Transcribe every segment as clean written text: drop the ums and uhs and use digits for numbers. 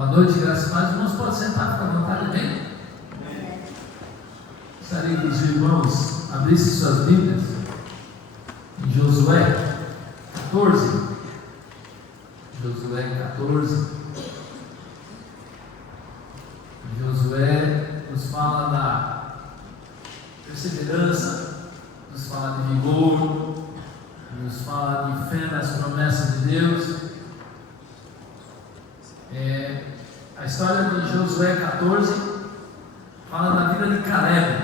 Boa noite, graças a Deus. Irmãos, pode sentar, fica à vontade, bem? Gostaria que os irmãos abrissem suas Bíblias em Josué 14. Josué 14. Josué nos fala da perseverança, nos fala de vigor, nos fala de fé nas promessas de Deus. A história de Josué 14 fala da vida de Caleb.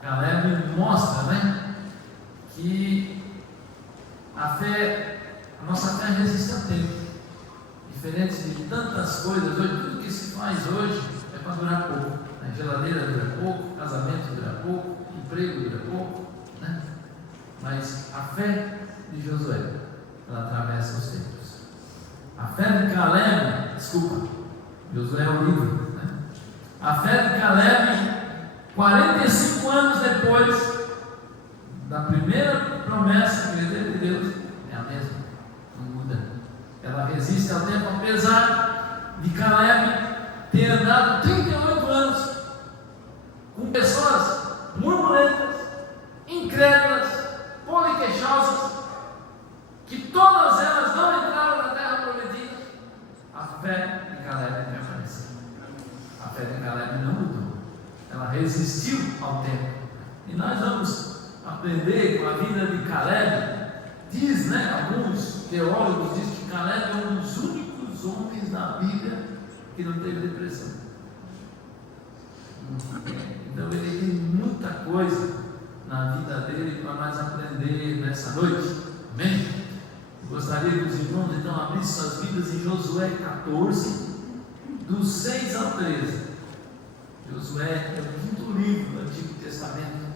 Caleb mostra, que a nossa fé resiste ao tempo. Diferente de tantas coisas hoje, tudo que se faz hoje é para durar pouco. A geladeira dura pouco, casamento dura pouco, emprego dura pouco, Mas a fé de Josué, ela atravessa os tempos. A fé de Caleb, Josué é o livro, A fé de Caleb, 45 anos depois da primeira promessa que ele teve de Deus, é a mesma, não muda. Ela resiste ao tempo, apesar de Caleb ter andado 38 anos com pessoas murmurentas, incrédulas, poliqueixosas, que todas elas não entraram na terra prometida. A fé de Caleb permaneceu. A fé de Caleb não mudou. Ela resistiu ao tempo. E nós vamos aprender com a vida de Caleb. Diz, alguns teólogos dizem que Caleb é um dos únicos homens da Bíblia que não teve depressão. Então ele tem muita coisa na vida dele para nós aprender nessa noite. Amém? Gostaria que os irmãos então abrissem suas Bíblias em Josué 14, do 6 ao 13. Josué é o quinto livro do Antigo Testamento.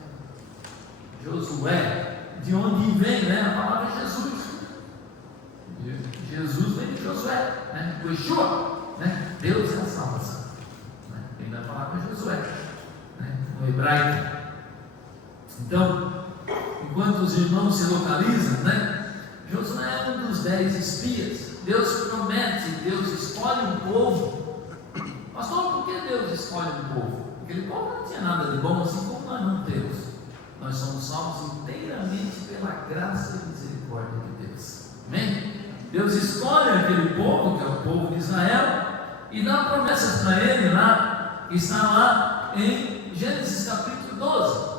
Josué, de onde vem, a palavra Jesus. Jesus vem de Josué, o Yeshua, Deus é a salvação. Quem vai falar com Josué, no hebraico. Então, enquanto os irmãos se localizam, Josué é um dos 10 espias. Deus promete, Deus escolhe um povo. Pastor, por que Deus escolhe um povo? Aquele povo não tinha nada de bom, assim como nós não temos. Nós somos salvos inteiramente pela graça e misericórdia de Deus. Amém? Deus escolhe aquele povo, que é o povo de Israel, e dá promessas para ele lá, que está lá em Gênesis capítulo 12.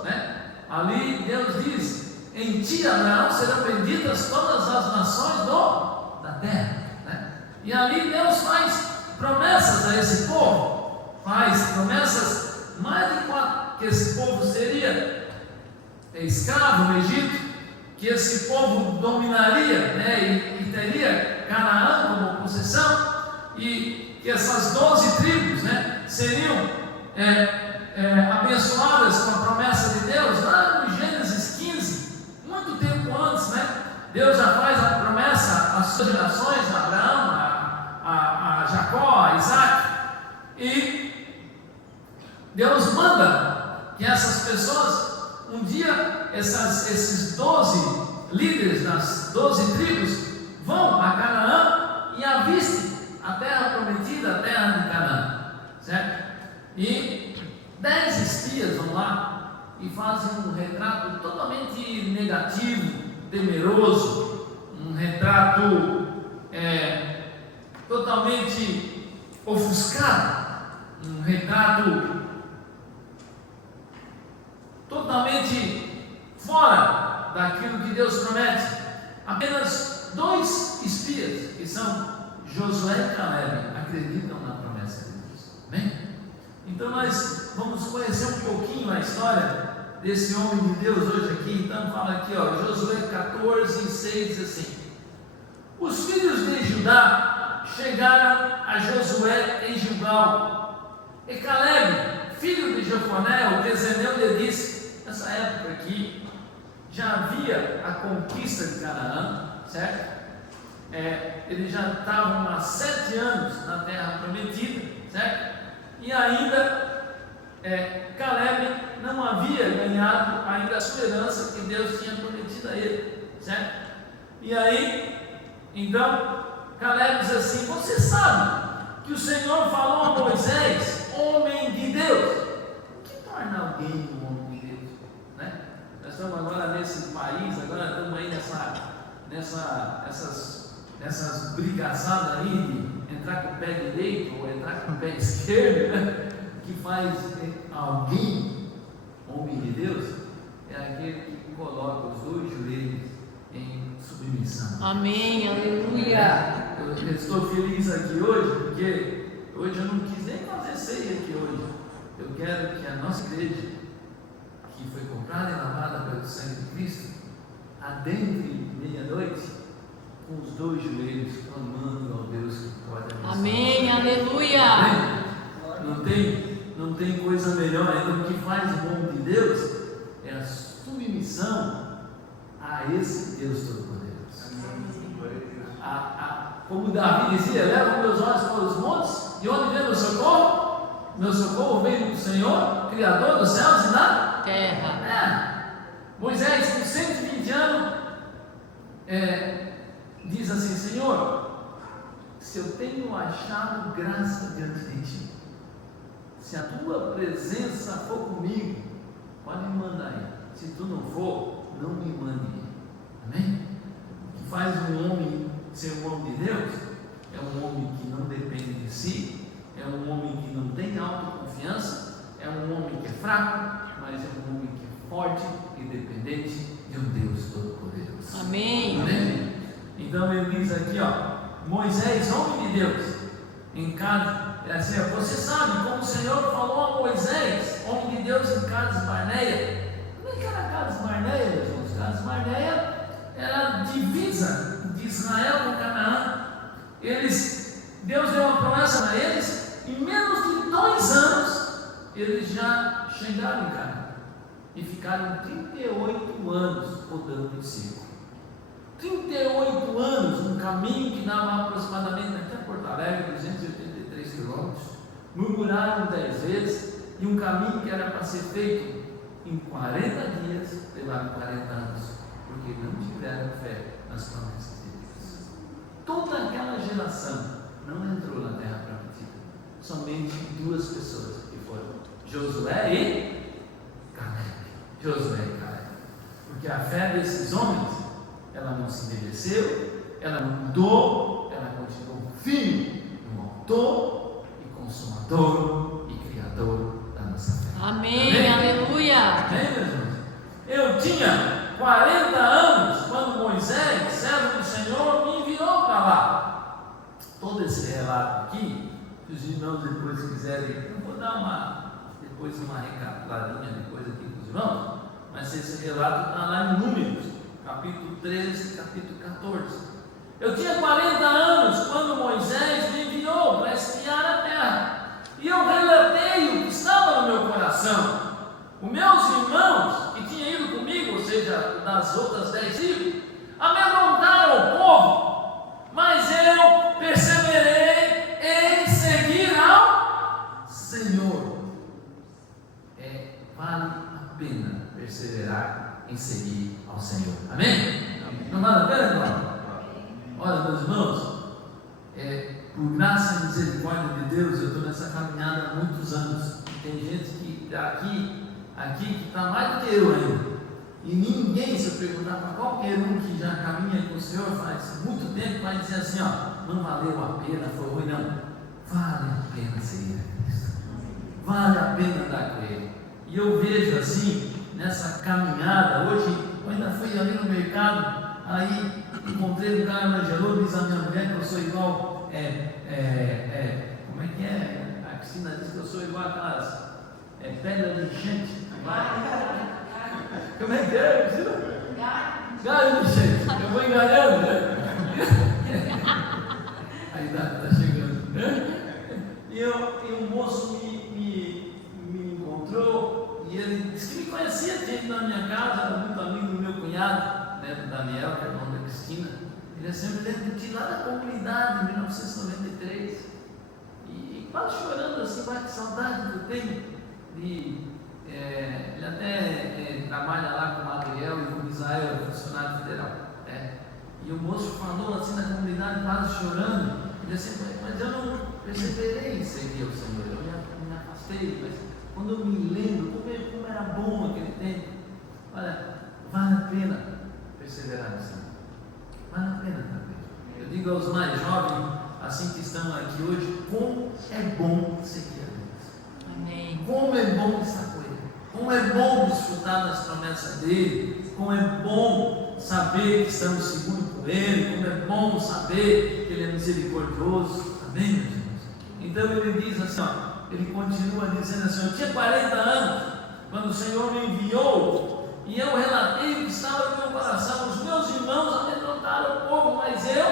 Ali Deus diz: em ti, Abraão, serão benditas todas as nações da terra. E ali Deus faz promessas a esse povo, faz promessas mais de 4, que esse povo seria escravo no Egito, que esse povo dominaria, e teria Canaã como possessão, e que essas 12 tribos, seriam abençoadas com a promessa de Deus. Lá no Gênesis 15, muito tempo antes, Deus já faz a promessa às suas gerações, a Abraão, a Jacó, a Isaac, e Deus manda que essas pessoas, um dia, esses 12 líderes das 12 tribos vão a Canaã e avistem a terra prometida, a terra de Canaã, certo? E 10 espias vão lá e fazem um retrato totalmente negativo, temeroso, um retrato totalmente ofuscado, um retrato totalmente fora daquilo que Deus promete. Apenas 2 espias, que são Josué e Caleb, acreditam na promessa de Deus. Amém? Então nós vamos conhecer um pouquinho a história desse homem de Deus hoje aqui. Então fala aqui, Josué 14, 6 diz assim: os filhos de Judá chegaram a Josué em Gilgal, e Caleb, filho de Jefoné, o quezoneu, lhe disse. Nessa época aqui já havia a conquista de Canaã, certo? Eles já estavam há 7 anos na terra prometida, certo? E ainda Caleb não havia ganhado ainda a sua herança que Deus tinha prometido a ele, certo? E aí, então, Caleb diz assim: você sabe que o Senhor falou a Moisés, homem de Deus. O que torna alguém um homem de Deus? Né? Nós estamos agora nesse país, agora estamos aí nessas brigaçadas aí de entrar com o pé direito ou entrar com o pé esquerdo, né? Que faz alguém homem de Deus é aquele que coloca os dois joelhos em submissão. Amém, aleluia. Eu estou feliz aqui hoje, porque hoje eu não quis nem fazer ceia aqui hoje. Eu quero que a nossa igreja, que foi comprada e lavada pelo sangue de Cristo, adentre meia-noite com os dois joelhos, clamando ao Deus que pode abençoar. Amém, aleluia. Não tem coisa melhor ainda. O que faz o homem de Deus é a submissão a esse Deus Todo-Poderoso. Como Davi dizia, leva meus olhos para os montes, de onde vem meu socorro? Meu socorro vem do Senhor, Criador dos céus e da terra. Moisés, com 120 anos, diz assim: Senhor, se eu tenho achado graça diante de ti, se a tua presença for comigo, pode me mandar aí. Se tu não for, não me mande aí. Amém? O que faz um homem ser um homem de Deus é um homem que não depende de si, é um homem que não tem autoconfiança, é um homem que é fraco, mas é um homem que é forte e dependente de um Deus Todo-Poderoso. Amém. Amém? Então ele diz aqui, Moisés, homem de Deus, em casa. Assim, você sabe como o Senhor falou a Moisés, homem de Deus, em Cades Barneia. Como é que era Cades Barneia, meus irmãos? Cades Barneia era a divisa de Israel com Canaã. Deus deu uma promessa a eles, em menos de 2 anos, eles já chegaram em Canaã e ficaram 38 anos rodando em círculo. 38 anos, um caminho que dava aproximadamente até Porto Alegre, 283 quilômetros, murmuraram 10 vezes, e um caminho que era para ser feito em 40 dias, levaram 40 anos, porque não tiveram fé nas promessas de Deus. Toda aquela geração não entrou na terra prometida, somente 2 pessoas que foram, Josué e Caleb. Josué e Caleb, porque a fé desses homens, ela não se envelheceu, ela não mudou, ela continuou firme no autor e consumador e criador da nossa fé. Amém, Amém? aleluia. Amém, meus irmãos? Eu tinha 40 anos quando Moisés, servo do Senhor, me enviou para lá. Todo esse relato aqui, se os irmãos depois quiserem, eu vou dar depois uma recapituladinha depois aqui com os irmãos, mas esse relato está lá em Números, capítulo 13, capítulo 14. Eu tinha 40 anos quando Moisés me enviou para espiar a terra, e eu relatei o que estava no meu coração. Os meus irmãos que tinham ido comigo, ou seja, das outras 10 tribos, amedrontaram o povo, mas eu perseverei em seguir ao Senhor. Vale a pena perseverar em seguir ao Senhor. Amém? Não vale a pena, irmão? Olha, meus irmãos, por graça e misericórdia de Deus, eu estou nessa caminhada há muitos anos. Tem gente que está aqui que está mais do que eu ainda. E ninguém, se eu perguntar para qualquer um que já caminha com o Senhor faz muito tempo, vai dizer assim: não valeu a pena, foi ruim, não. Vale a pena seguir a Cristo. Vale a pena andar com Ele. E eu vejo assim, nessa caminhada, hoje eu ainda fui ali no mercado, aí encontrei um cara evangelou, diz a minha mulher que eu sou igual, como é que é? A Cristina diz que eu sou igual aquelas pedras de enchente. Como é que é, Cristina? Galho de enchente. Eu vou enganando, né? A idade está chegando, né? E um moço me encontrou, e ele disse que me conhecia, tinha ido na minha casa, era muito amigo do meu cunhado, né, do Daniel, que é irmão da Cristina. Ele é sempre lembra de lá da comunidade, em 1993. E quase chorando assim, vai que saudade que eu tenho de. Ele até trabalha lá com o Adriel e com o Israel, funcionário federal. E o moço falou assim na comunidade, quase chorando. Ele mas eu não perseverei em seguir o Senhor, eu me afastei, mas quando eu me lembro como era bom aquele tempo, olha, vale a pena perseverar no Senhor, vale a pena também. Eu digo aos mais jovens, assim que estão aqui hoje, como é bom seguir a Deus. Amém. Como é bom estar com Ele, como é bom desfrutar das promessas dEle, como é bom saber que estamos seguros com Ele, como é bom saber que Ele é misericordioso. Amém, meus irmãos? Então ele diz assim, ele continua dizendo assim: eu tinha 40 anos quando o Senhor me enviou, e eu relatei o que estava no meu coração. Os meus irmãos amedrontaram o povo, mas eu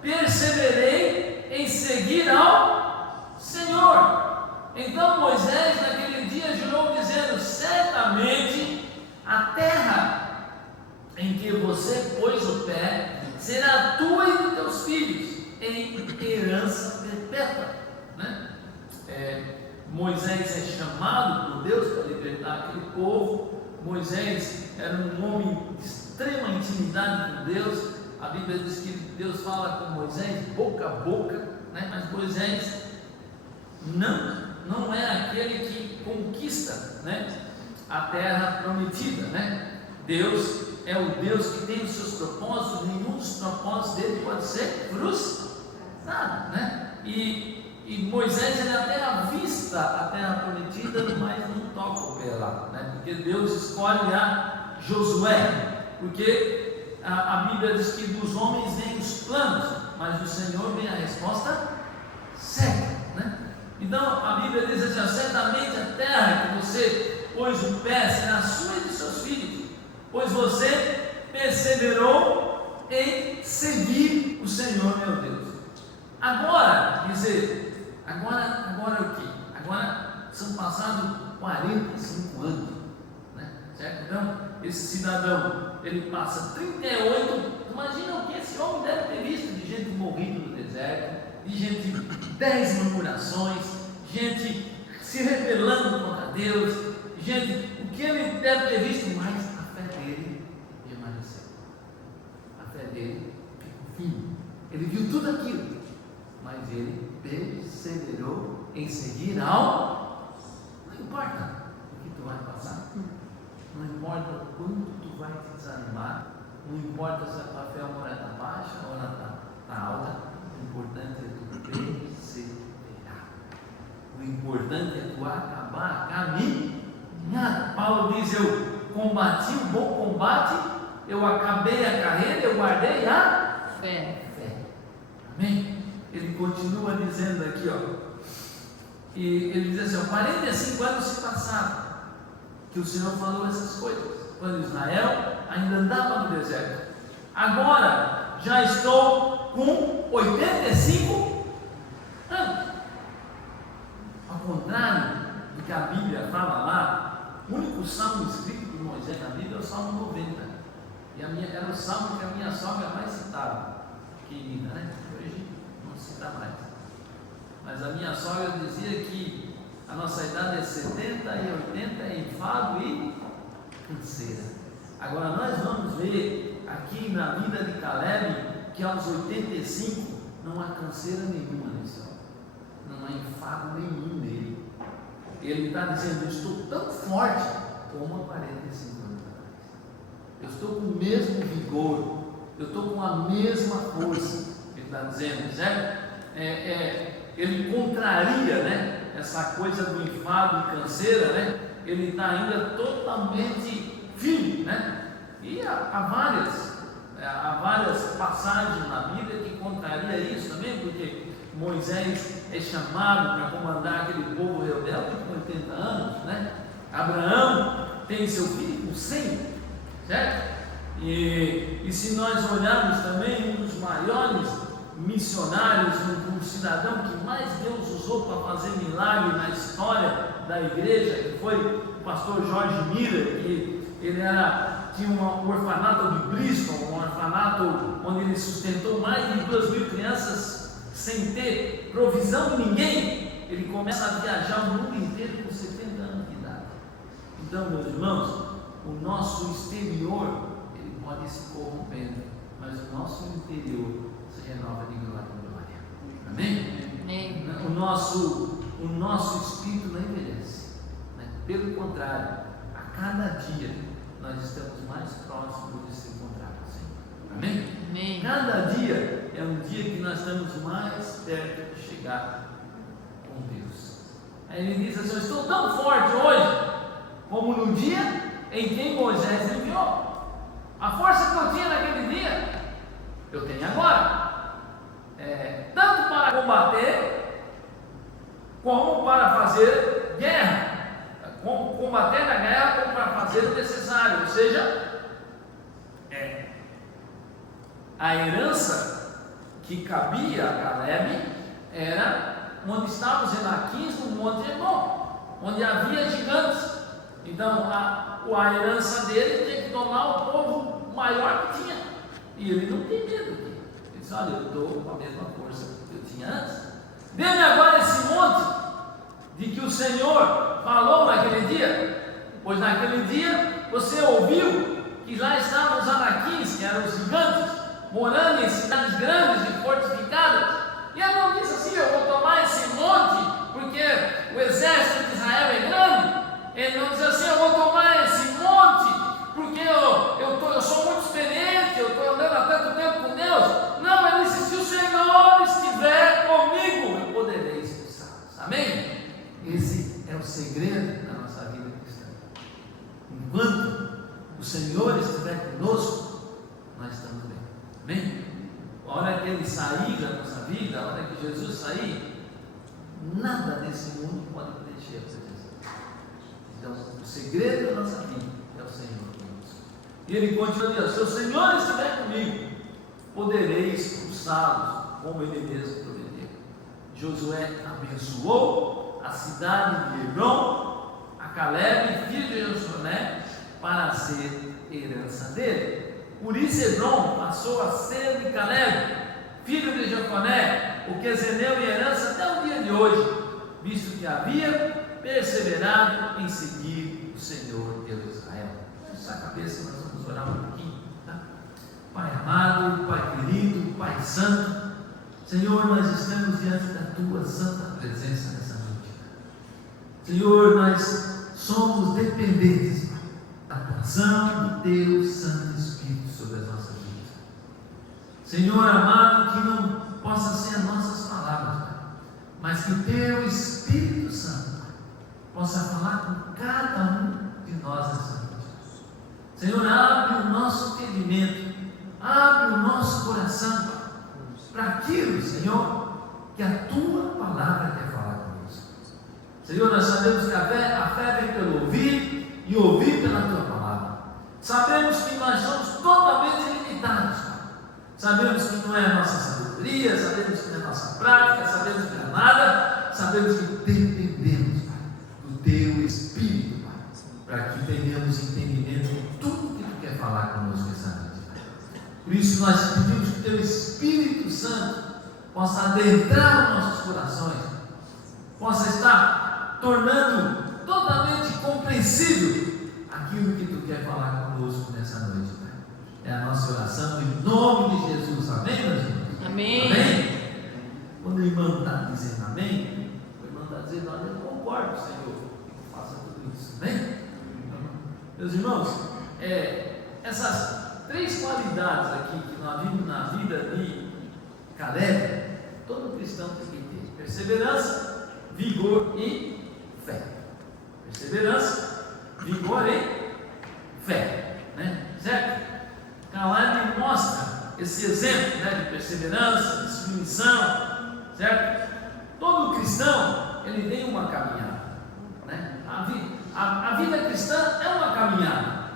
perseverei em seguir ao Senhor. Então Moisés naquele dia jurou dizendo: certamente a terra em que você pôs o pé será tua e dos teus filhos em herança perpétua, né? Moisés é chamado por Deus para libertar aquele povo. Moisés era um homem de extrema intimidade com Deus. A Bíblia diz que Deus fala com Moisés boca a boca, né? Mas Moisés não é aquele que conquista, né, a terra prometida, né? Deus é o Deus que tem os seus propósitos, nenhum dos propósitos dele pode ser frustrado, né? E Moisés ele até avista a terra prometida, mas não toca o pé lá, né? Porque Deus escolhe a Josué, porque a Bíblia diz que dos homens vêm os planos, mas do Senhor vem a resposta certa, né? Então a Bíblia diz assim: certamente a terra que você pôs o pé será sua e dos seus filhos, pois você perseverou em seguir o Senhor meu Deus. Agora, dizer, agora o que? Agora são passados 45 anos, né? Certo? Então, esse cidadão, ele passa 38, imagina o que esse homem deve ter visto de gente morrendo no deserto, de gente, 10 murmurações, gente se rebelando contra Deus, gente, o que ele deve ter visto, mas a fé dele permaneceu, a fé dele ficou firme, ele viu tudo aquilo, mas ele perseverou em seguir ao. Não importa o que tu vai passar, não importa o quanto tu vai te desanimar, não importa se a tua fé agora está baixa ou ela está alta, o importante é tu perseverar, o importante é tu acabar a caminhada. Paulo diz: eu combati o bom combate, eu acabei a carreira, eu guardei a fé. Amém? Ele continua dizendo aqui, e ele diz assim: 45 anos se passaram que o Senhor falou essas coisas, quando Israel ainda andava no deserto. Agora já estou com 85 anos. Ao contrário do que a Bíblia fala lá, o único salmo escrito por Moisés na Bíblia é o Salmo 90, e era o salmo que a minha sogra mais citava, querida, né? Hoje não cita mais, mas a minha sogra dizia que a nossa idade é 70 e 80 em enfado e canseira. Agora nós vamos ver aqui na vida de Caleb que aos 85 não há canseira nenhuma nesse homem, não há enfado nenhum nele. Ele está dizendo: eu estou tão forte como há 45 anos atrás, eu estou com o mesmo vigor, eu estou com a mesma força. Ele está dizendo, certo? Ele contraria, né, essa coisa do enfado e canseira, né? Ele está ainda totalmente firme, né? E há várias passagens na Bíblia que contraria isso também, porque Moisés é chamado para comandar aquele povo rebelde com 80 anos, né? Abraão tem seu filho com 100, certo? E se nós olharmos também, um dos maiores missionários, um cidadão que mais Deus usou para fazer milagre na história da igreja, que foi o pastor Jorge Miller, que ele tinha um orfanato de Bristol, um orfanato onde ele sustentou mais de 2.000 crianças sem ter provisão de ninguém. Ele começa a viajar o mundo inteiro com 70 anos de idade. Então, meus irmãos, o nosso exterior ele pode se corrompendo, mas o nosso interior se renova de glória em glória. nosso espírito não envelhece, né? Pelo contrário, a cada dia nós estamos mais próximos de se encontrar com o Senhor. Amém? Amém. Cada dia é um dia que nós estamos mais perto de chegar com Deus. Aí ele diz assim: eu estou tão forte hoje como no dia em que Moisés me enviou. A força que eu tinha naquele dia, eu tenho agora. Tanto para combater, como para fazer guerra. Combater na guerra, como para fazer o necessário. Ou seja, a herança que cabia a Caleb era onde estava os Enaquins, no Monte Hebron, onde havia gigantes. Então a herança dele tinha que tomar o povo maior que tinha, e ele não tem medo aqui. Ele disse: olha, eu estou com a mesma força que eu tinha antes. Dê-me agora esse monte de que o Senhor falou naquele dia, pois naquele dia você ouviu que lá estavam os Anaquins, que eram os gigantes, morando em cidades grandes e fortificadas. E ele não disse assim: eu vou tomar esse monte porque o exército de Israel é grande. Ele não diz assim: eu vou tomar esse monte porque eu sou muito experiente, eu estou andando há tanto tempo com Deus. Não, ele disse: se o Senhor estiver comigo, eu poderei expulsá-los. Amém? Esse é o segredo da nossa vida cristã. Enquanto o Senhor estiver conosco, nós estamos bem. Amém? A hora que Ele sair da nossa vida, a hora que Jesus sair, nada desse mundo pode preencher a presença. Então, o segredo da nossa vida é o Senhor conosco. E Ele continua dizendo: se o Senhor estiver comigo, poderei expulsá-los, como Ele mesmo prometeu. Josué abençoou a cidade de Hebron, a Caleb, filho de Josué, para ser herança dele. Por isso Hebron passou a ser de Caleb, filho de Jefoné, o quezeneu em herança até o dia de hoje, visto que havia perseverado em seguir o Senhor Deus de Israel. Essa cabeça nós vamos orar um pouquinho, tá? Pai amado, Pai querido, Pai santo, Senhor, nós estamos diante da Tua santa presença nessa noite. Senhor, nós somos dependentes, Pai, da atuação do Teu Santo Espírito sobre as nossas vidas. Senhor amado, que não possa ser as nossas palavras, Pai, mas que o Teu Espírito Santo possa falar com cada um de nós nessa noite. Senhor, abre o nosso entendimento, abre o nosso coração para aquilo, Senhor, que a Tua palavra quer falar conosco. Senhor, nós sabemos que a fé vem pelo ouvir e ouvir pela Tua palavra. Sabemos que nós somos totalmente limitados, Pai. Sabemos que não é a nossa sabedoria, sabemos que não é a nossa prática, sabemos que não é nada, sabemos que dependemos, Pai, do Teu Espírito, Pai, para que tenhamos entendimento de tudo que Tu quer falar conosco essa noite, Pai. Por isso nós pedimos que o Teu Espírito Santo possa adentrar os nossos corações, possa estar tornando totalmente compreensível aquilo que Tu quer falar conosco nessa noite, Pai. É a nossa oração em nome de Jesus. Amém, meus irmãos? Amém. Amém? Quando o irmão está dizendo amém, o irmão está dizendo: olha, eu concordo, Senhor, faça tudo isso. Amém? Meus irmãos, essas três qualidades aqui que nós vimos na vida de Caleb, todo cristão tem que ter: perseverança, vigor e fé. Perseverança, vigor e fé, né? Certo? Caleb mostra esse exemplo, né, de perseverança, de submissão, certo? Todo cristão, ele tem uma caminhada, né? A vida cristã é uma caminhada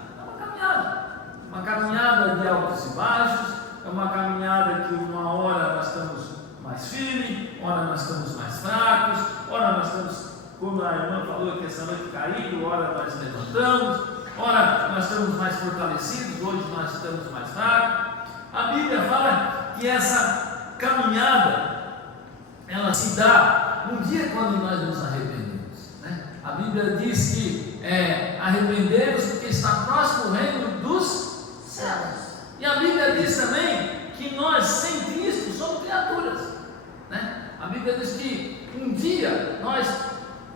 de altos e baixos, é uma caminhada que uma hora nós estamos mais firmes, hora nós estamos mais fracos, hora nós estamos, como a irmã falou que essa noite caiu, hora nós levantamos, ora nós estamos mais fortalecidos, hoje nós estamos mais fracos. A Bíblia fala que essa caminhada, ela se dá no dia quando nós nos arrependemos, né? A Bíblia diz que arrependemos porque está próximo o reino dos céus. E a Bíblia diz também que nós sem Cristo somos criaturas, né? A Bíblia diz que um dia nós,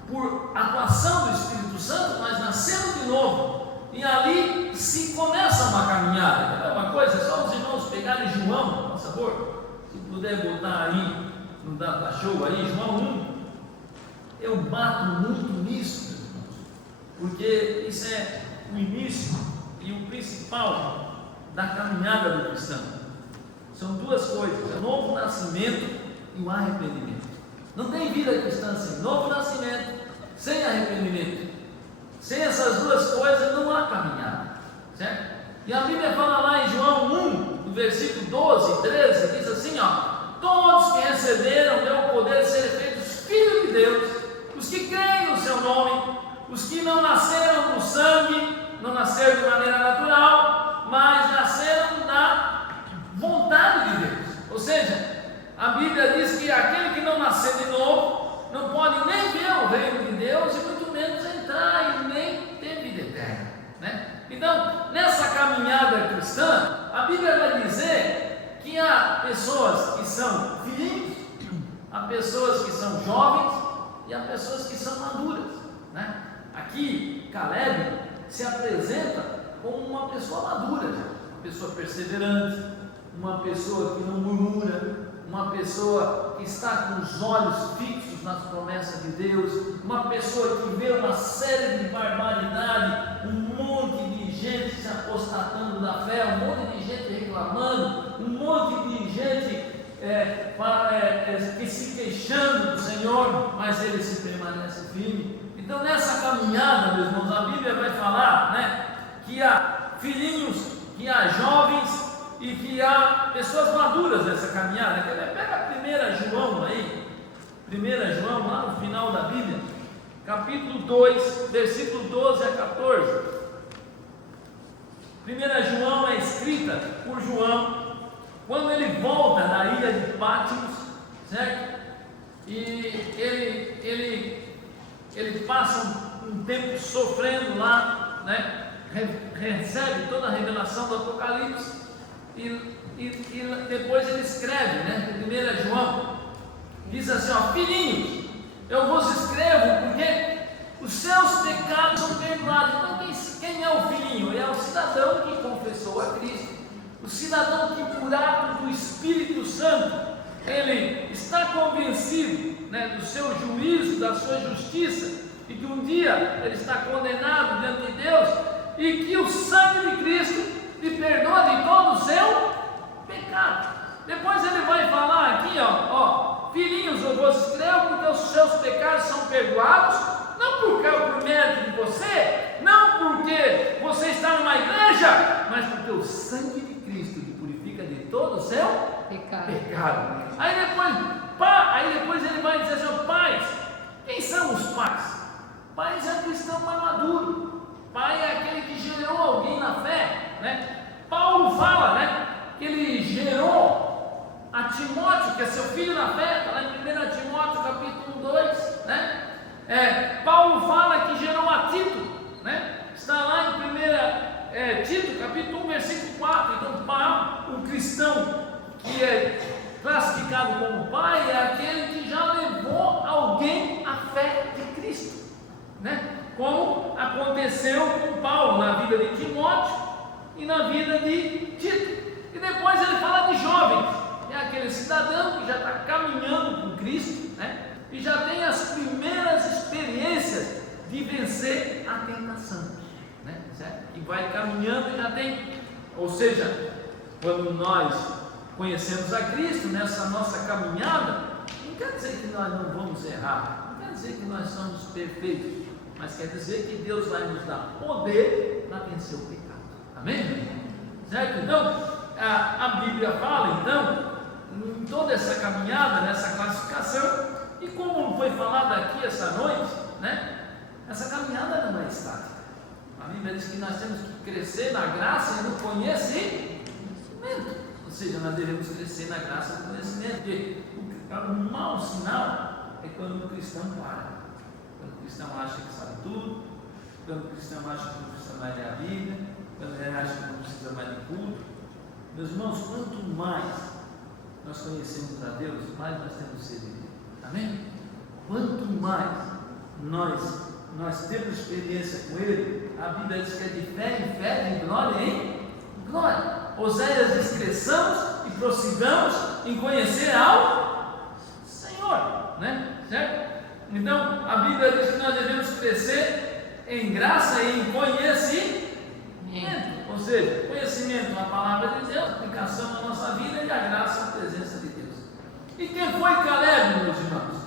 por atuação do Espírito Santo, nós nascemos de novo, e ali se começa uma caminhada. É uma coisa, é só os irmãos pegarem João, por favor, se puder botar aí no data show aí, João 1. Eu bato muito nisso, meus irmãos, porque isso é o início e o principal da caminhada do cristão. São duas coisas: o novo nascimento e o arrependimento. Não tem vida cristã sem novo nascimento, sem arrependimento. Sem essas duas coisas não há caminhada, certo? E a Bíblia fala lá em João 1, no versículo 12 e 13, diz assim, todos que receberam deu o poder de serem feitos filhos de Deus, os que creem no seu nome, os que não nasceram do sangue, não nasceram de maneira natural, mas nasceram da vontade de Deus. Ou seja, a Bíblia diz que aquele que não nasceu de novo não pode nem ver o reino de Deus e muito menos entrar e nem ter vida eterna, né? Então, nessa caminhada cristã, a Bíblia vai dizer que há pessoas que são filhinhos, há pessoas que são jovens e há pessoas que são maduras, né? Aqui, Caleb se apresenta como uma pessoa madura, uma pessoa perseverante, uma pessoa que não murmura, uma pessoa que está com os olhos fixos nas promessas de Deus, uma pessoa que vê uma série de barbaridade, um monte de gente se apostatando da fé, um monte de gente reclamando, um monte de gente que se queixando do Senhor, mas ele se permanece firme. Então, nessa caminhada, meus irmãos, a Bíblia vai falar, né, que há filhinhos, que há jovens e que há pessoas maduras nessa caminhada. Pega 1 João aí, 1 João lá no final da Bíblia, capítulo 2, versículo 12 a 14. 1 João é escrita por João quando ele volta da ilha de Patmos, certo? E ele passa um tempo sofrendo lá, né? Recebe toda a revelação do Apocalipse e depois ele escreve, né? 1 João diz assim, filhinhos, eu vos escrevo porque os seus pecados são perdoados. Então quem é o filhinho? É o cidadão que confessou a Cristo, o cidadão que por ato do Espírito Santo ele está convencido, né, do seu juízo, da sua justiça, e que um dia ele está condenado diante de Deus, e que o sangue de Cristo lhe perdoa de todo o seu pecado. Depois ele vai falar aqui, filhinhos, eu vos escrevo porque os seus pecados são perdoados, não por mérito de você, não porque você está numa igreja, mas porque o sangue de Cristo lhe purifica de todo o seu pecado. Aí depois ele vai dizer assim, pais, quem são os pais? Pais é o cristão mais maduro. Pai é aquele que gerou alguém na fé, né? Paulo fala, né, que ele gerou a Timóteo, que é seu filho na fé, está lá em 1 Timóteo capítulo 2, né? Paulo fala que gerou a Tito, né? Está lá em 1 Tito capítulo 1 versículo 4. Então Paulo, o cristão que é classificado como pai, é aquele que já levou alguém à fé de Cristo, né? Como aconteceu com Paulo na vida de Timóteo e na vida de Tito. E depois ele fala de jovens, é aquele cidadão que já está caminhando com Cristo, né? E já tem as primeiras experiências de vencer a tentação, né? Certo? E vai caminhando e já tem, ou seja, quando nós conhecemos a Cristo nessa nossa caminhada, não quer dizer que nós não vamos errar, não quer dizer que nós somos perfeitos, mas quer dizer que Deus vai nos dar poder para vencer o pecado. Amém? Certo? Então, a Bíblia fala, então, em toda essa caminhada, nessa classificação, e como foi falado aqui essa noite, né? Essa caminhada não é estática. A Bíblia diz que nós temos que crescer na graça e no conhecimento. Ou seja, nós devemos crescer na graça e no conhecimento. Porque o mau sinal é quando o cristão para. Quando o cristão acha que sabe tudo, quando o cristão acha que não precisa mais ler a Bíblia, quando ele acha que não precisa mais de culto. Meus irmãos, quanto mais nós conhecemos a Deus, mais nós temos sede de Deus. Amém? quanto mais nós temos experiência com Ele, a Bíblia diz que é de fé em fé, de glória em glória. Oséias diz: cresçamos e prossigamos em conhecer ao Senhor, né? Certo? Então, a Bíblia diz que nós devemos crescer em graça e em conhecimento. Ou seja, conhecimento da palavra de Deus, aplicação na nossa vida e a graça, a presença de Deus. E quem foi Caleb, meus irmãos?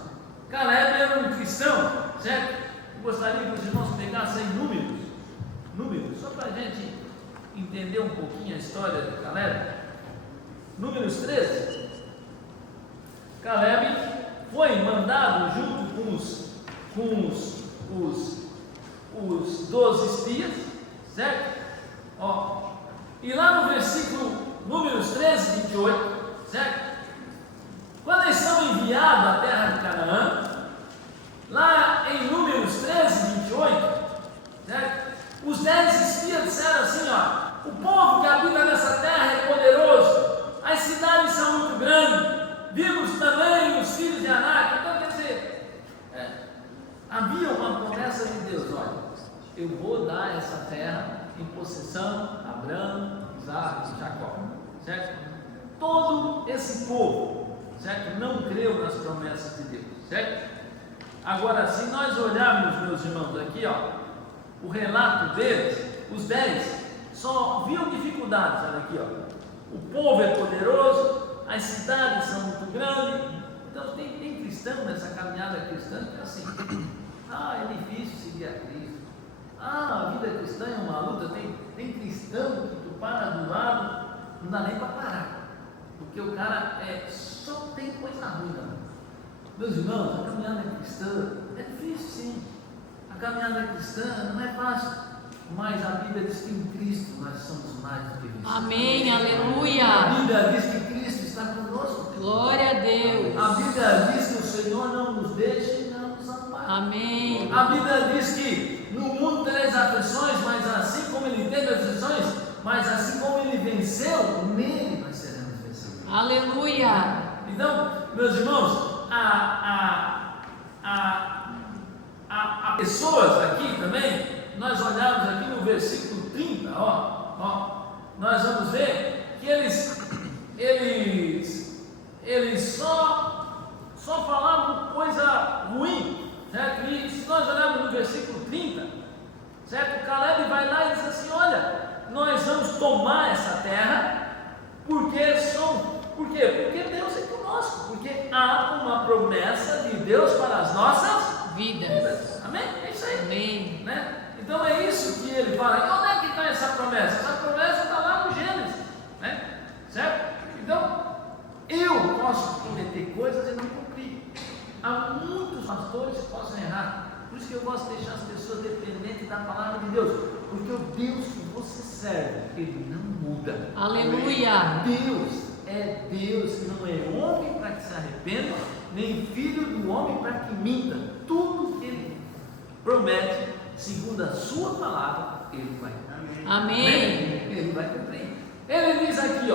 Caleb era um cristão, certo? Eu gostaria que os irmãos pegassem números, só para a gente entender um pouquinho a história de Caleb. Números 13. Caleb foi mandado junto com os 12 espias, certo? E lá no versículo Números 13, 28, certo? Quando eles são enviados à terra de Canaã, lá em Números 13, 28, certo? Os 10 espias disseram assim: ó, o povo que habita nessa terra é poderoso, as cidades são muito grandes, vimos também os filhos de Anak. Então, quer dizer, havia uma promessa de Deus: olha, eu vou dar essa terra em possessão a Abraão, Isaac e Jacó, certo? Todo esse povo, certo, não creu nas promessas de Deus, certo? Agora, se nós olharmos, meus irmãos, aqui, ó, o relato deles, os 10 só viam dificuldades. Olha aqui, ó, o povo é poderoso, as cidades são muito grandes. Então tem cristão nessa caminhada cristã que é assim: é difícil seguir a Cristo, a vida cristã é uma luta. Tem cristão que tu para do lado, não dá nem para parar, porque o cara só tem coisa ruim, não. Meus irmãos, a caminhada cristã é difícil, sim. A caminhada cristã não é fácil, mas a Bíblia diz que em Cristo nós somos mais do que vencedores. Amém, aleluia. A Bíblia diz que Cristo está conosco. Glória a Deus. A Bíblia diz que o Senhor não nos deixa e não nos ampara. Amém. A Bíblia diz que no mundo tereis aflições, mas assim como Ele teve aflições, mas assim como Ele venceu, nele nós seremos vencedores. Aleluia. Então, meus irmãos, há pessoas aqui também. Nós olhamos aqui no versículo 30, nós vamos ver que eles só falavam coisa ruim, certo? E se nós olharmos no versículo 30, certo? Caleb vai lá e diz assim: olha, nós vamos tomar essa terra, porque Deus é conosco, porque há uma promessa de Deus para as nossas vidas. Amém? É isso aí. Amém. Né? Então é isso que ele fala. E onde é que está essa promessa? Essa promessa está lá no Gênesis, né? Certo? Então, eu posso prometer coisas e não cumprir. Há muitos pastores que possam errar. Por isso que eu gosto de deixar as pessoas dependentes da palavra de Deus, porque o Deus que você serve, Ele não muda. Aleluia. Deus é Deus, que não é homem para que se arrependa, nem filho do homem para que minta. Tudo que Ele promete, segundo a sua palavra, Ele vai cumprir. Amém. Ele vai cumprir. Ele diz aqui,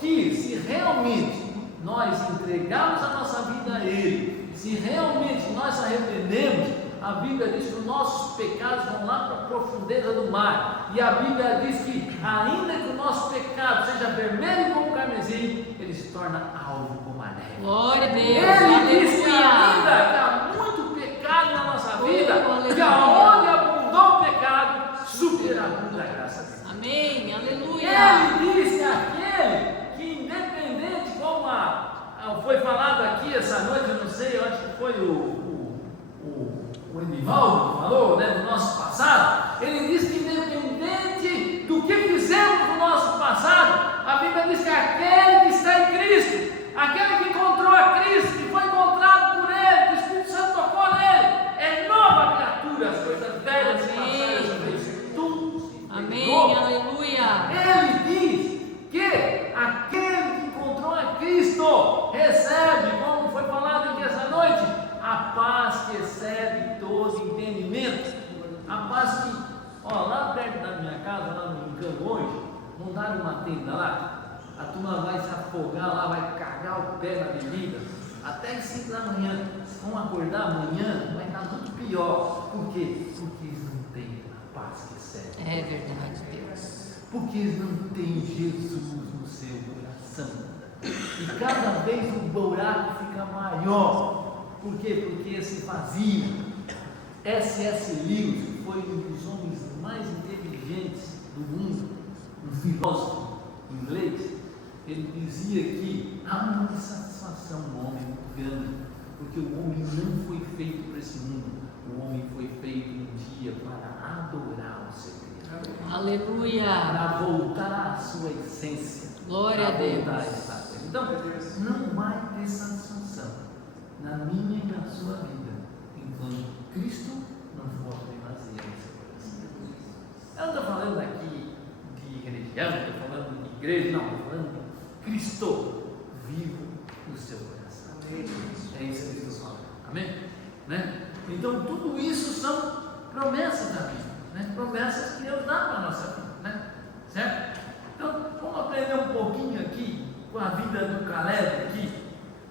que se realmente nós entregarmos a nossa vida a Ele, se realmente nós se arrependemos, a Bíblia diz que os nossos pecados vão lá para a profundeza do mar. E a Bíblia diz que ainda que o nosso pecado seja vermelho como carmesim, ele se torna alvo como a neve. Glória a Deus. Ele diz que Aleluia. ainda que há muito pecado na nossa vida, Aleluia. que aonde abundou o pecado, superabunda a graça de Deus. Amém. Aleluia. Ele diz que aquele que, independente como foi falado aqui essa noite, eu não sei, eu acho que foi o Edivaldo que falou, né, do nosso passado. Ele diz que independente do que fizemos no nosso passado, a Bíblia diz que aquele que está em Cristo, aquele que encontrou a Cristo, que foi encontrado por Ele, que o Espírito Santo tocou nele, é nova criatura, as coisas velhas se passaram, tudo se Amém. tornou. Aleluia. Ele diz que aquele que encontrou a Cristo recebe, como foi falado aqui essa noite, a paz que excede todo entendimento. A paz que, lá perto da minha casa, lá no Encano hoje, montaram uma tenda lá. A turma vai se afogar lá, vai cagar o pé na bebida. até as 5 da manhã, vão acordar amanhã, vai estar muito pior. Por quê? Porque eles não têm a paz que serve. É verdade, Deus. Porque eles não têm Jesus no seu coração. E cada vez o buraco fica maior. Por quê? Porque esse vazio. C.S. Lewis foi um dos homens mais inteligentes do mundo, um filósofo inglês. Ele dizia que há uma insatisfação no homem muito grande, porque o homem não foi feito para esse mundo. O homem foi feito um dia para adorar o seu Criador. Aleluia. Para voltar à sua essência. Glória a Deus. Voltar a estar com Ele. Então, não vai ter satisfação na minha e na sua vida enquanto Cristo não for primazia no seu coração. Eu não estou falando aqui de religião, não estou falando de igreja, não, estou falando de Cristo vivo no seu coração. É isso que eu estou falando. Amém? Né? Então, tudo isso são promessas da vida, né? Promessas que Deus dá para a nossa vida, né? Certo? Então, vamos aprender um pouquinho aqui com a vida do Caleb aqui.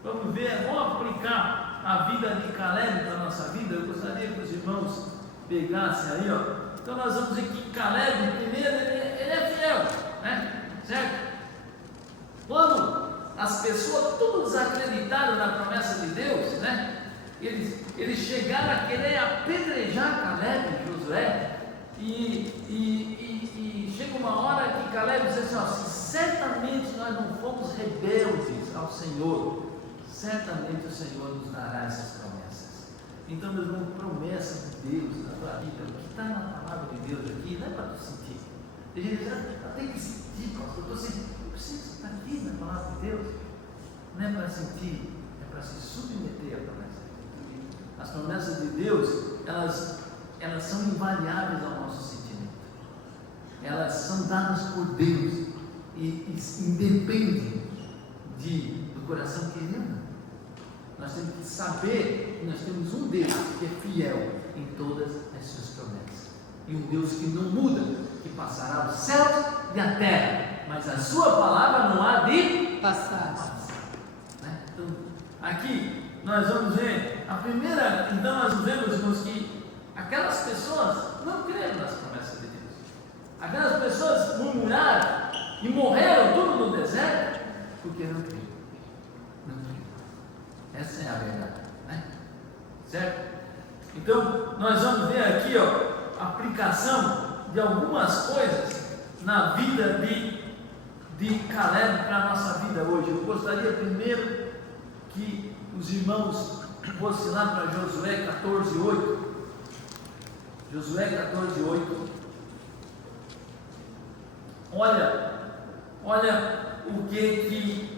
Vamos ver, vamos aplicar a vida de Caleb para a nossa vida. Eu gostaria que os irmãos pegassem aí, ó. Então nós vamos ver que Caleb, primeiro, ele é fiel, né? Certo? Quando as pessoas todas acreditaram na promessa de Deus, né? Eles chegaram a querer apedrejar Caleb e Josué, e chega uma hora que Caleb diz assim, ó, se certamente nós não fomos rebeldes ao Senhor, certamente o Senhor nos dará essas promessas. Então, meus irmãos, promessa de Deus na tua vida, o que está na palavra de Deus aqui, não é para tu sentir. Tem gente que diz, tem que sentir, pastor, eu estou sentindo, eu preciso estar aqui na palavra de Deus. Não é para sentir, é para se submeter à promessa. As promessas de Deus, elas são invariáveis ao nosso sentimento. Elas são dadas por Deus e independem do coração que Ele ama. Nós temos que saber que nós temos um Deus que é fiel em todas as suas promessas. E um Deus que não muda, que passará os céus e a terra, mas a sua palavra não há de Passar. Né? Então, aqui nós vamos ver a primeira, então nós vemos, irmãos, que aquelas pessoas não creram nas promessas de Deus. Aquelas pessoas murmuraram e morreram tudo no deserto porque não creram. Não creram. Essa é a verdade, né? Certo? Então nós vamos ver aqui, ó, a aplicação de algumas coisas na vida de Caleb para a nossa vida hoje. Eu gostaria primeiro que os irmãos fossem lá para Josué 14:8. Josué 14:8. Olha o que ele.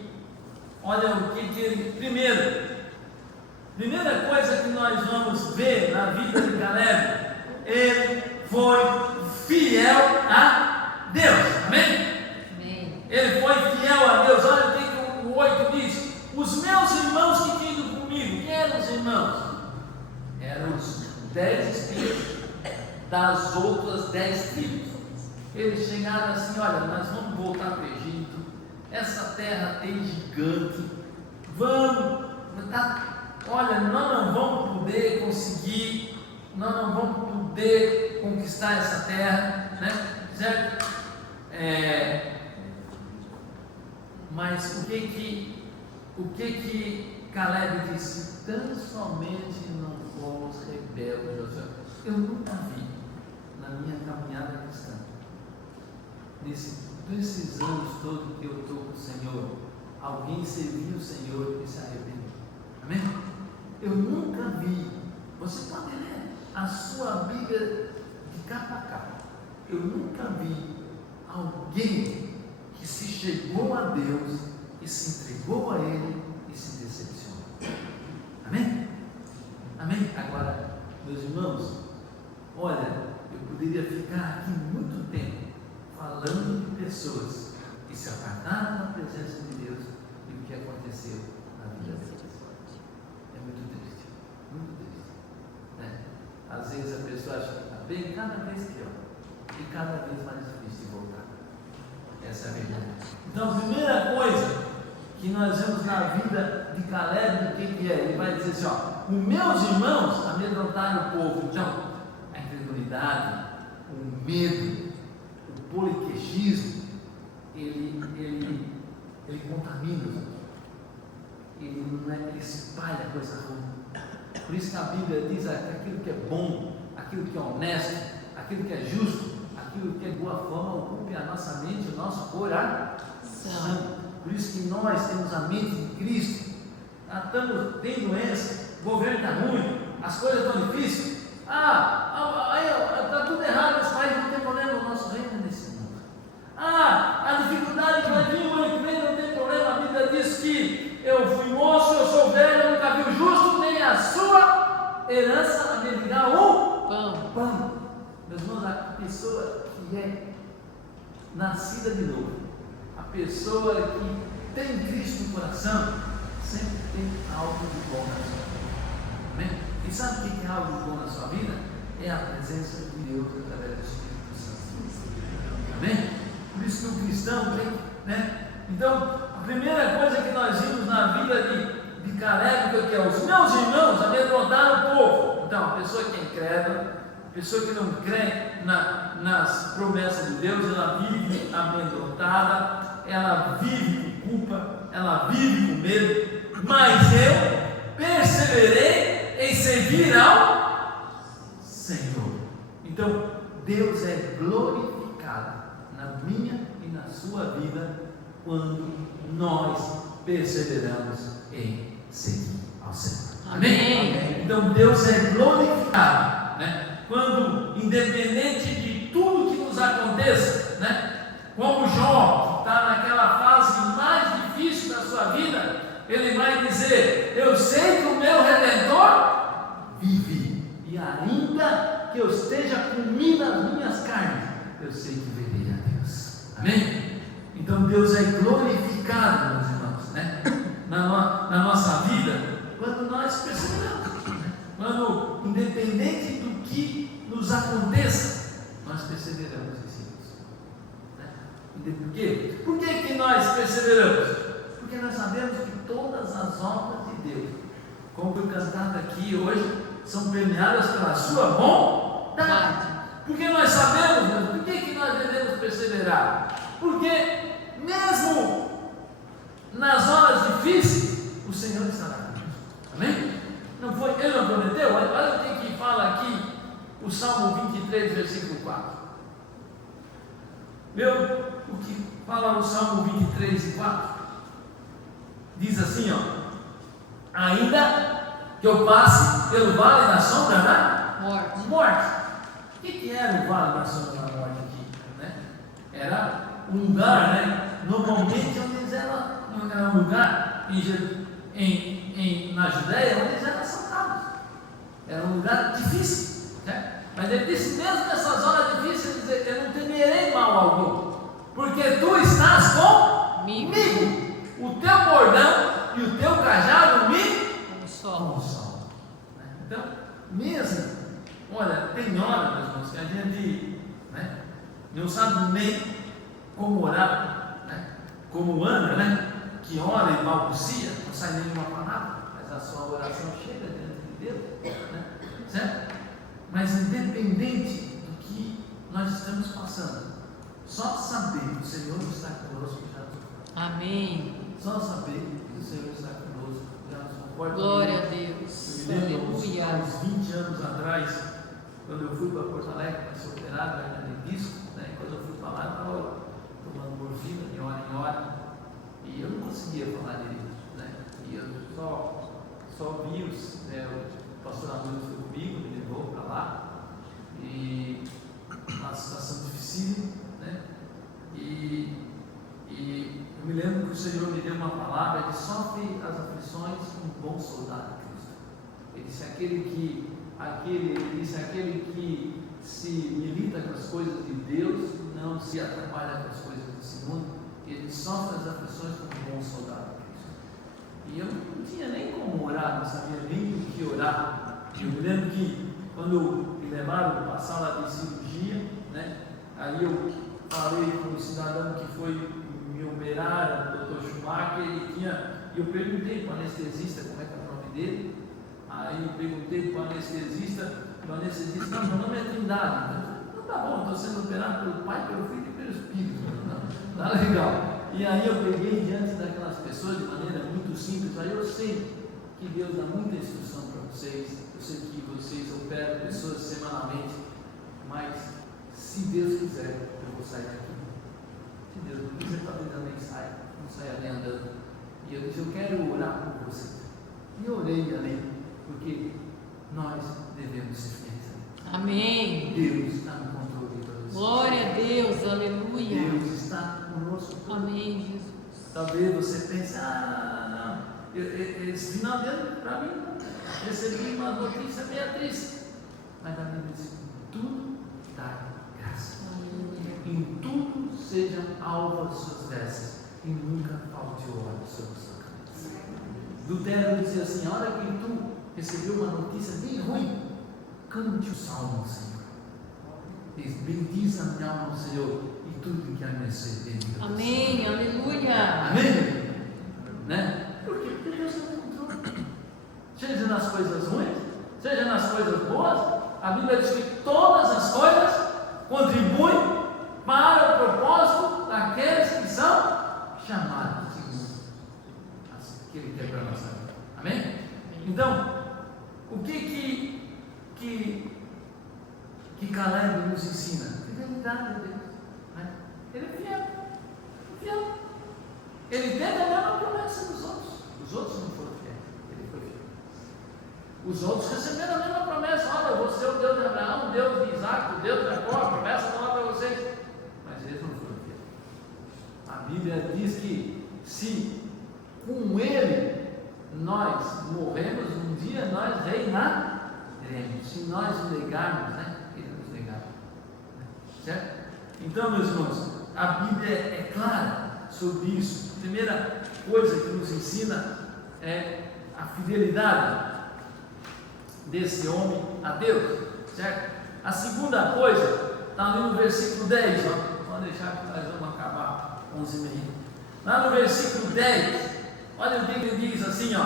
Primeira coisa que nós vamos ver na vida de Caleb, ele foi fiel a Deus. Amém? Amém. Ele foi fiel a Deus. Olha o que o 8 diz: os meus irmãos que tinham ido comigo. Quem eram os irmãos? Eram os 10 espíritos das outras 10 tribos. Eles chegaram assim: olha, nós vamos voltar para o Egito, essa terra tem gigante, olha, nós não vamos poder conseguir, nós não vamos poder conquistar essa terra, né? Certo? Mas o que Caleb disse? Tão somente não fomos rebeldes. Eu nunca vi na minha caminhada cristã, nesses anos todos que eu estou com o Senhor, alguém serviu o Senhor e se arrependeu. Amém? Eu nunca vi. Você pode ler a sua Bíblia de capa a capa. Eu nunca vi alguém que se chegou a Deus e se entregou a Ele e se decepcionou. Amém? Amém? Agora, meus irmãos, olha, eu poderia ficar aqui muito tempo falando de pessoas que se apartaram da presença de Deus e o que aconteceu na vida deles. É muito triste, né? Às vezes a pessoa acha que está bem, cada vez pior e cada vez mais difícil de voltar. Essa é a verdade. Então, a primeira coisa que nós vemos na vida de Caleb, o que que é? Ele vai dizer assim, ó, os meus irmãos amedrontaram o povo. Então, a incredulidade, o medo, o poliquechismo, ele contamina os outros. Ele espalha coisa ruim. Por isso que a Bíblia diz que aquilo que é bom, aquilo que é honesto, aquilo que é justo, aquilo que é boa fama, ocupe a nossa mente, o nosso coração. Por isso que nós temos a mente de Cristo. Tem doença, o governo está ruim, as coisas estão difíceis. Está tudo errado nesse país, não tem problema, o nosso reino é nesse mundo. A dificuldade que vai vir o ano que vem, não tem problema. A Bíblia diz que eu fui moço, eu sou velho, eu nunca vi o justo, nem a sua herança a mendigar pão. Meus irmãos, a pessoa que é nascida de novo, a pessoa que tem Cristo no coração, sempre tem algo de bom na sua vida. Amém? E sabe o que é algo de bom na sua vida? É a presença de Deus através do Espírito Santo. Amém? Por isso que o cristão tem, né? Então, a primeira coisa que nós vimos na vida de Caleb, que é os meus irmãos amedrontaram o povo. Então, a pessoa que é incrédula, a pessoa que não crê nas promessas de Deus, ela vive amedrontada, ela vive com culpa, ela vive com medo. Mas eu perseverei em servir ao Senhor. Então, Deus é glorificado na minha e na sua vida quando nós perseveramos em seguir ao Senhor. Amém? Então, Deus é glorificado, né? Quando, independente de tudo que nos aconteça, né? Como Jó, que está naquela fase mais difícil da sua vida, ele vai dizer: eu sei que o meu Redentor vive, e ainda que eu esteja comido as minhas carnes, eu sei que verei a Deus. Amém? Então Deus é glorificado, meus irmãos, né? na nossa vida, quando nós perseveramos, né? Quando, independente do que nos aconteça, nós perseveramos em Deus, né? Por quê? Por que nós perseveramos? Porque nós sabemos que todas as obras de Deus, como foi cantado aqui hoje, são premiadas pela sua bondade. Porque nós sabemos, por que nós devemos perseverar? Porque mesmo nas horas difíceis, o Senhor estará conosco. Amém? Ele não prometeu? Olha o que fala aqui o Salmo 23, versículo 4. Meu, o que fala o Salmo 23, 4? Diz assim, ó: ainda que eu passe pelo vale da sombra da morte. O que era o vale da sombra da morte aqui? Né? Era um lugar, né? Normalmente onde eles eram um lugar na Judéia onde eles eram assaltados. Era um lugar difícil, né? Mas ele disse: mesmo nessas horas difíceis, ele disse: eu não temerei mal algum, porque tu estás comigo. O teu bordão e o teu cajado me consolam. Então, mesmo, olha, tem hora, meus irmãos, que a gente, né, não sabe nem como orar, né? Como Ana, né, que ora e balbucia, não sai nenhuma palavra, mas a sua oração chega diante de Deus, né? Certo? Mas independente do que nós estamos passando, só saber que o Senhor está conosco já nos conforta. Amém. Só saber que o Senhor está conosco já nos conforta. Glória a Deus. Eu me lembro, Aleluia. uns 20 anos atrás, quando eu fui para Porto Alegre para ser operado de disco, né? Quando eu fui para lá, eu estava tomando morfina de hora em hora, e eu não conseguia falar direito, né? E eu só vi o pastor Arnoldo foi comigo, me levou para lá, e uma situação difícil, né? E eu me lembro que o Senhor me deu uma palavra: ele sofre as aflições como um bom soldado de Cristo. Ele disse: aquele que se milita com as coisas de Deus não se atrapalha com as coisas desse mundo. Ele sofre as aflições como um bom soldado de Cristo. E eu não tinha nem como orar, não sabia nem o que orar. Eu me lembro que quando me levaram para a sala de cirurgia, né, aí eu falei com o cidadão que foi me operar, o Dr. Schumacher, e eu perguntei para o anestesista como é que é o nome dele. Aí eu perguntei para o anestesista, não, meu nome é Trindade. Então, tá bom, estou sendo operado pelo Pai, pelo Filho e pelo Espírito. Não, tá legal. E aí eu peguei diante daquelas pessoas de maneira muito simples. Aí eu sei que Deus dá muita instrução para vocês, eu sei que vocês operam pessoas semanalmente, mas se Deus quiser, eu vou sair daqui. Se Deus não quiser, talvez eu nem saia, não saia nem andando. E eu disse, eu quero orar por você. E eu orei ali, porque nós devemos ser fiéis. Amém. Deus está no controle de todas as coisas. Glória a Deus, aleluia. Deus está conosco. Amém, Jesus. Talvez você pense, não. Esse final de ano, para mim, recebi uma notícia meio triste. Mas a Bíblia diz: tudo dá graça. Em tudo sejam alvas suas vestes, e nunca falte óleo sobre a sua cabeça. Lutero dizia assim: a hora que tu recebeu uma notícia bem ruim, cante o salmo ao Senhor. Diz: bendiz a minha alma ao Senhor, e tudo que a minha sede dele. Amém, aleluia. Amém? Né? Porque Deus está no controle. Seja nas coisas ruins, seja nas coisas boas, a Bíblia diz que todas as coisas contribuem para o propósito daqueles que são chamados segundo aquilo que é para a nossa vida. Amém? Então, o que Caleb nos ensina? Fidelidade a Deus. Né? Ele é fiel. Fiel. Ele teve a mesma promessa dos outros. Os outros não foram fiéis. Ele foi fiel. Os outros receberam a mesma promessa. Olha, eu vou ser o Deus de Abraão, o Deus de Isaac, o Deus de Jacó. A promessa não é para vocês. Mas eles não foram fiéis. A Bíblia diz que se com ele nós morremos, um dia nós reinaremos. Se nós o negarmos, né? Ele nos negará. Certo? Então, meus irmãos, a Bíblia é clara sobre isso. A primeira coisa que nos ensina é a fidelidade desse homem a Deus, certo? A segunda coisa está ali no versículo 10, vamos deixar que nós vamos acabar 11h30. Lá no versículo 10, olha o que ele diz assim,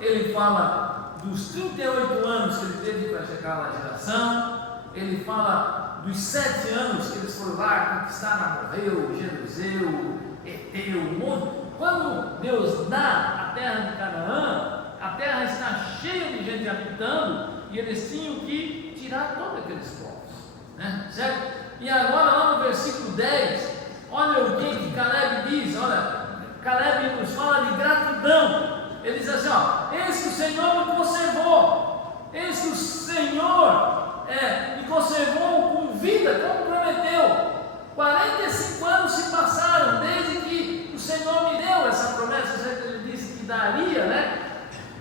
ele fala dos 38 anos que ele teve para chegar à geração, ele fala dos 7 anos que eles foram lá conquistar Amorreu, Jebuseu, Eteu, um monte. Quando Deus dá a terra de Canaã, a terra está cheia de gente habitando e eles tinham que tirar todos aqueles povos, né? Certo? E agora lá no versículo 10, olha o que Caleb diz. Olha, Caleb nos fala de gratidão. Ele diz assim, eis que o Senhor me conservou, eis que o Senhor me conservou com vida, como prometeu. 45 anos se passaram desde que o Senhor me deu essa promessa. Ele disse que daria, né?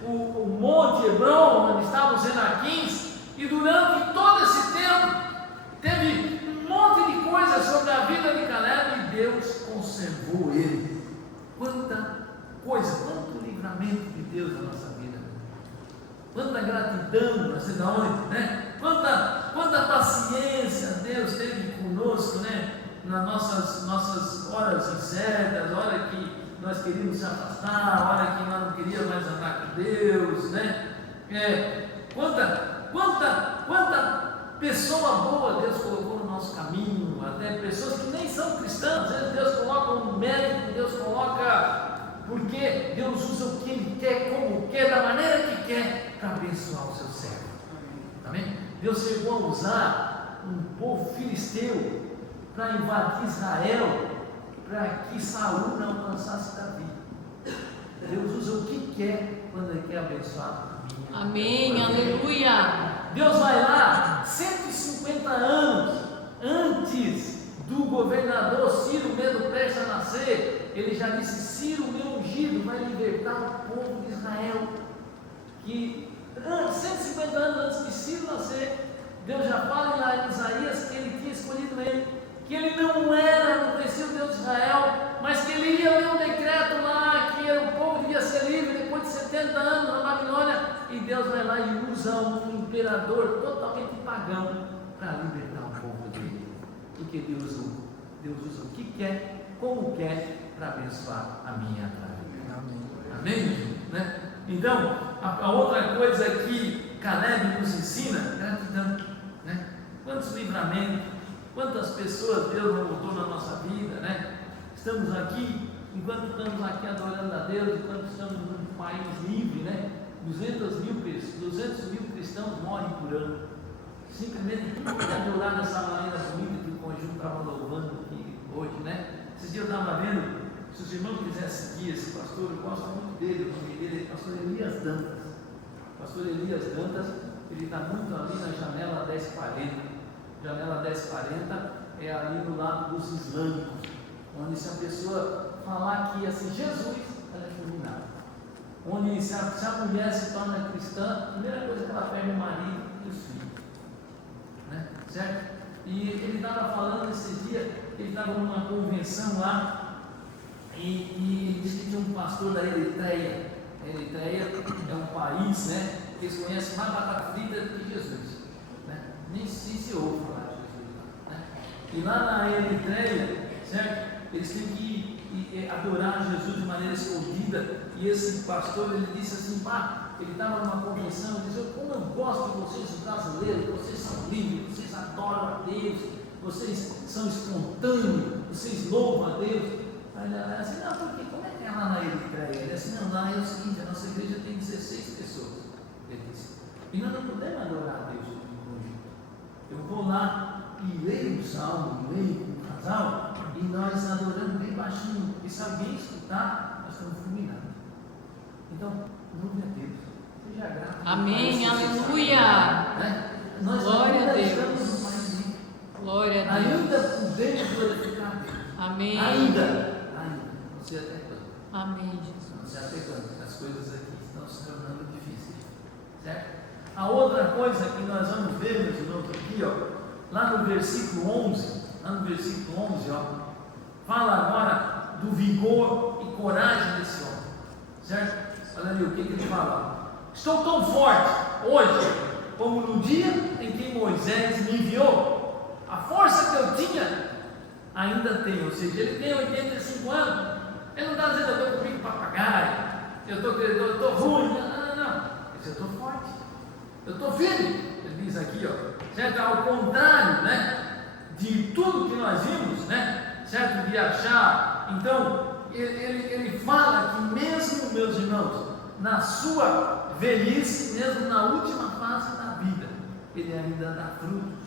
O Monte Hebron, onde estavam os Enaquins, e durante todo esse tempo teve um monte de coisas sobre a vida de Caleb e Deus conservou ele. Quanta coisa, quanto livramento de Deus na nossa vida, quanta gratidão, não sei de onde, né? Quanta paciência Deus teve conosco, né? Nas nossas horas incertas, a hora que nós queríamos se afastar, a hora que nós não queríamos mais andar com Deus, né? Quanta pessoa boa Deus colocou no nosso caminho, até pessoas que nem são cristãs. Às vezes Deus coloca um médico, Deus coloca, porque Deus usa o que Ele quer, como quer, da maneira que quer, para abençoar o seu servo. Amém? Deus chegou a usar um povo filisteu para invadir Israel, para que Saul não alcançasse Davi. Deus usa o que quer quando Ele quer abençoar. Amém, aleluia. Deus vai lá 150 anos antes do governador Ciro Medo Persa nascer. Ele já disse: Ciro, meu ungido, vai libertar o povo de Israel. Que 150 anos antes de Ciro nascer, Deus já fala lá em Isaías que Ele tinha escolhido ele, que ele não conhecia o Deus de Israel, mas que ele ia ler um decreto lá que o povo devia ser livre depois de 70 anos na Babilônia, e Deus vai lá e usa um imperador totalmente pagão para libertar o povo dele, porque Deus usa o que quer, como quer, para abençoar a minha vida. Amém? Né? Então, a outra coisa que Caleb nos ensina, gratidão, né? Quantos livramentos, quantas pessoas Deus não botou na nossa vida, né? Estamos aqui, enquanto estamos aqui adorando a Deus, enquanto estamos num país livre, né? 200 mil cristãos morrem por ano. Simplesmente não pode adorar dessa maneira bonita que o conjunto estava louvando aqui hoje, né? Esses dias eu estava vendo, se os irmãos quiserem seguir esse pastor, eu gosto muito dele, o nome dele é pastor Elias Dantas. Pastor Elias Dantas, ele está muito ali na janela 1040. Janela 1040 é ali no lado dos islâmicos, onde se a pessoa falar que assim, Jesus, ela é fulminada. Onde se a mulher se torna cristã, a primeira coisa que ela perde é o marido e os filhos. Né? Certo? E ele estava falando esse dia, ele estava numa convenção lá, e ele disse que tinha um pastor da Eritreia. A Eritreia é um país, né, que eles conhecem mais batata frita do que Jesus. Né? Nem se ouve falar de Jesus. Né? E lá na Eritreia, certo? Eles têm que adorar Jesus de maneira escondida. E esse pastor, ele disse assim, ele estava numa convenção, ele disse, como eu gosto de vocês, os brasileiros, vocês são livres, vocês adoram a Deus, vocês são espontâneos, vocês louvam a Deus. Aí ele assim, não, porque como é que é lá na Eritreia? Ele disse, não, lá é o seguinte, a nossa igreja tem 16 pessoas. Ele disse, e nós não podemos adorar a Deus em conjunto. Eu vou lá e leio o salmo, leio com o casal, e nós adoramos bem baixinho, e se alguém escutar, nós estamos fulminados. Então, louve a Deus, seja grato. Amém, aleluia. Né? Nós Glória ainda a Deus. estamos no país livre. Glória a Deus. Ainda podemos glorificar a Deus. Amém. Ainda. Não sei até quando. Amém, Jesus. Não sei até quando. As coisas aqui estão se tornando difíceis. Certo? A outra coisa que nós vamos ver, meus irmãos, aqui, lá no versículo 11, fala agora do vigor e coragem desse homem. Certo? Olha ali o que ele fala. Estou tão forte hoje como no dia em que Moisés me enviou. A força que eu tinha ainda tenho. Ou seja, ele tem 85 anos. Ele não está dizendo eu estou comigo papagaio, eu estou ruim. Não. Ele diz, eu estou forte, eu estou firme. Ele diz aqui, certo? Ao contrário, né, de tudo que nós vimos, né, certo? De achar. Então, ele fala que mesmo, meus irmãos, na sua velhice, mesmo na última fase da vida, ele ainda dá frutos.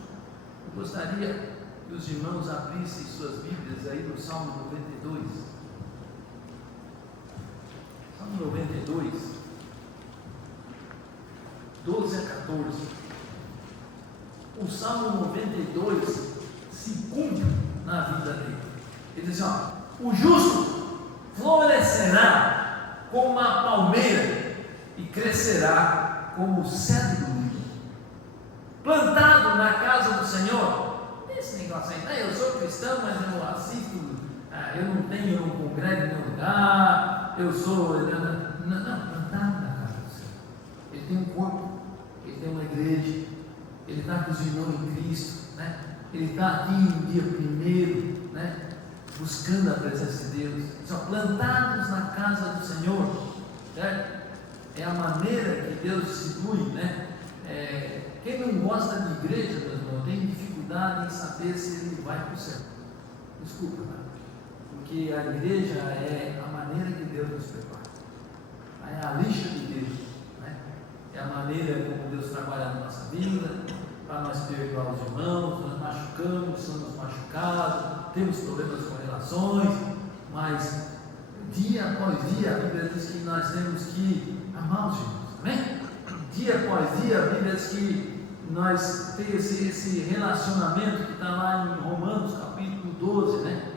Eu gostaria que os irmãos abrissem suas Bíblias aí no Salmo 92. Salmo 92, 12 a 14. O Salmo 92 se cumpre na vida dele. Ele diz assim, o justo florescerá como uma palmeira e crescerá como o cedro do Líbano, plantado na casa do Senhor. Esse negócio aí, eu sou cristão, mas eu não assisto, eu não congrego em nenhum lugar, eu sou. Não, plantado na casa do Senhor. Ele tem um corpo, ele tem uma igreja, ele está com os irmãos em Cristo, né? Ele está aqui no dia primeiro, né? Buscando a presença de Deus, são plantados na casa do Senhor, certo? É a maneira que Deus distribui, né? Quem não gosta de igreja, meu irmão, tem dificuldade em saber se ele vai para o céu. Desculpa, né? Porque a igreja é a maneira que Deus nos prepara, é a lixa de Deus, né? É a maneira como Deus trabalha na nossa vida, para nós perdoar os irmãos, nós machucamos, somos machucados, temos problemas com relações, mas dia após dia a Bíblia diz que nós temos que amar os irmãos, amém? Dia após dia a Bíblia diz que nós temos esse relacionamento que está lá em Romanos capítulo 12, né?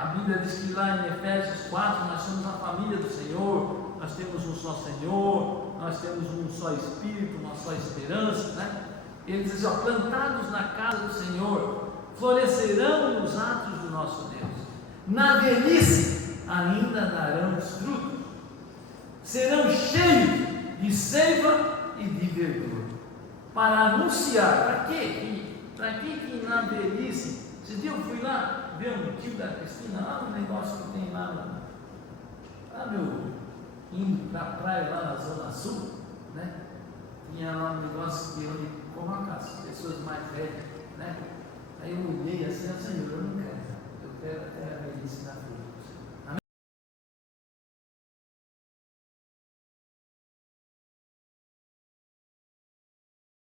A Bíblia diz que lá em Efésios 4 nós somos a família do Senhor, nós temos um só Senhor, nós temos um só Espírito, uma só esperança, né? Ele diz, plantados na casa do Senhor, florescerão nos atos do nosso Deus, na velhice ainda darão os frutos, serão cheios de seiva e de verdura, para anunciar. Para quê? Para que na velhice? Esse dia eu fui lá ver um tio da Cristina, lá no negócio que tem lá indo para a praia lá na Zona Sul, né? Tinha lá um negócio que onde como as pessoas mais velhas, né? Aí eu olhei assim, Senhor, eu não quero